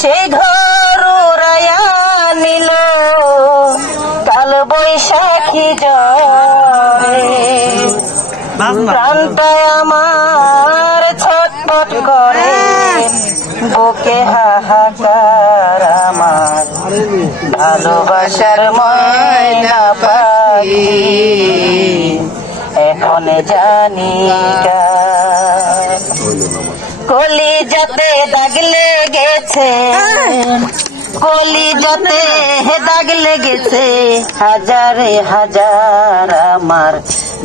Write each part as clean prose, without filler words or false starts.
সেই ঘর উড়াইয়া নিল কাল বৈশাখী ঝড়ে, প্রাণটায় আমার ছটফট করে, বুকে হাহাকার আমার ভালোবাসার ময়না পাখি এখন জানি কলিজাতে দাগ লেগেছে, কলিজাতে দাগ লেগেছে, হাজারে হাজার আমার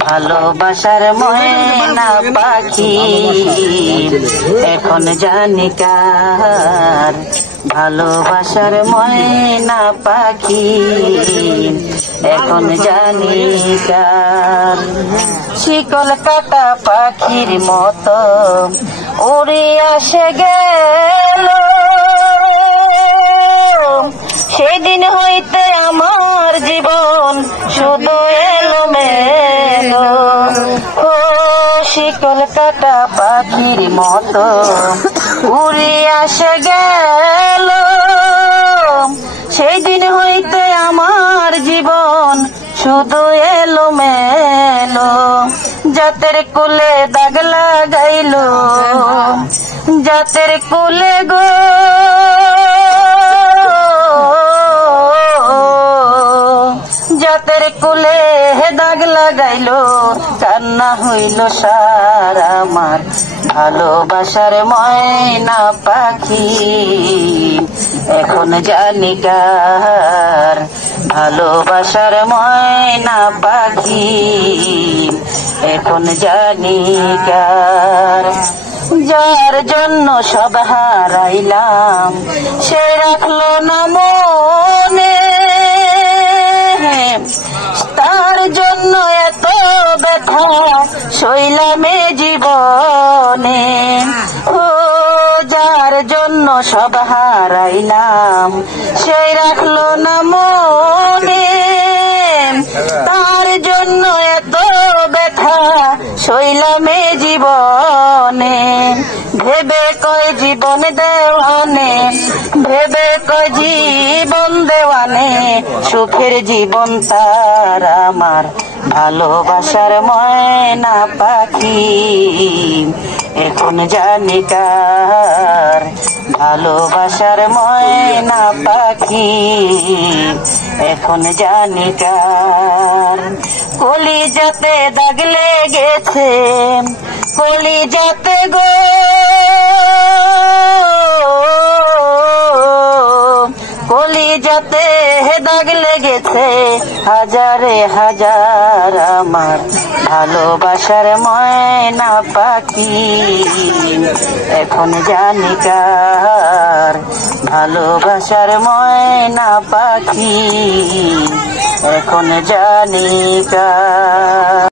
ভালোবাসার ময়না পাখি এখন জানি কার ভালোবাসার ময়না পাখি এখন জানি কার। শিকল কাটা পাখির মতো উড়ে আসে গেল, সেদিন হইতে আমার জীবন শুধু এলোমেলো। ও শিকল কাটা পাখির মতো উড়ে আসে গেল, সেই দিন হইতে আমার জীবন শুধু এলোমেলো। জাতের কুলে দাগ লাগাইল, জাতের কুলে গো জাতের কুলে দাগ লাগাইল, কান্না হইল সার আমার ভালোবাসার ময়না পাখি এখন জানি কার ভালোবাসার ময়না পাখি এখন জানি কার। যার জন্য সব হারাইলাম সে রাখলো না মনে, তার জন্য এত ব্যথা সইলামে জীবনে। ও যার জন্য সব হারাইলাম সেই রাখলো না মনে, তার জন্য এত ব্যথা সইলামে জীবনে। ভেবে কয় জীবন দেওয়ানে, ভেবে কয় জীবন দেওয়ানে, সুখের জীবন তার আমার ভালোবাসার ময়না পাখি এখন জানি কার ভালোবাসার ময়না পাখি এখন জানি কার। কলিজাতে দাগ লেগেছে, কলিজাতে গো কলিজাতে দাগ লেগেছে, হাজারে হাজার আমার ভালোবাসার ময়না পাখি এখন জানি কার ভালোবাসার ময়না পাখি এখন জানি কার।